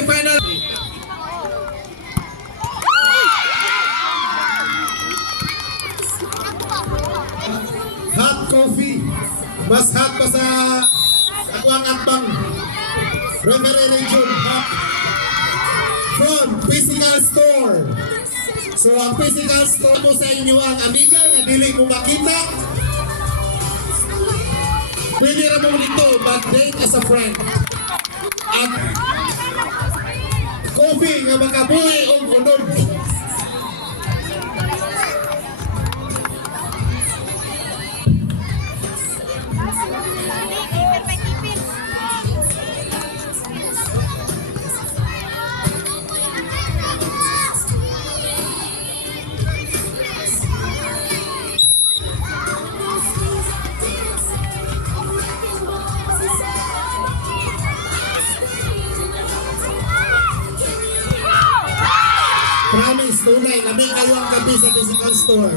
semi-final. Hot coffee. Mas hot pa sa ako ang akbang. Referee Legion Hot. From Physical Store. So ang Physical Store mo sa inyo ang amiga na dili mo makita. Pwede ra mo dito mag-date as a friend. At coffee nga makabuhi o unod. Promise, tunay, lamig kayo ang gabi sa Physical Store.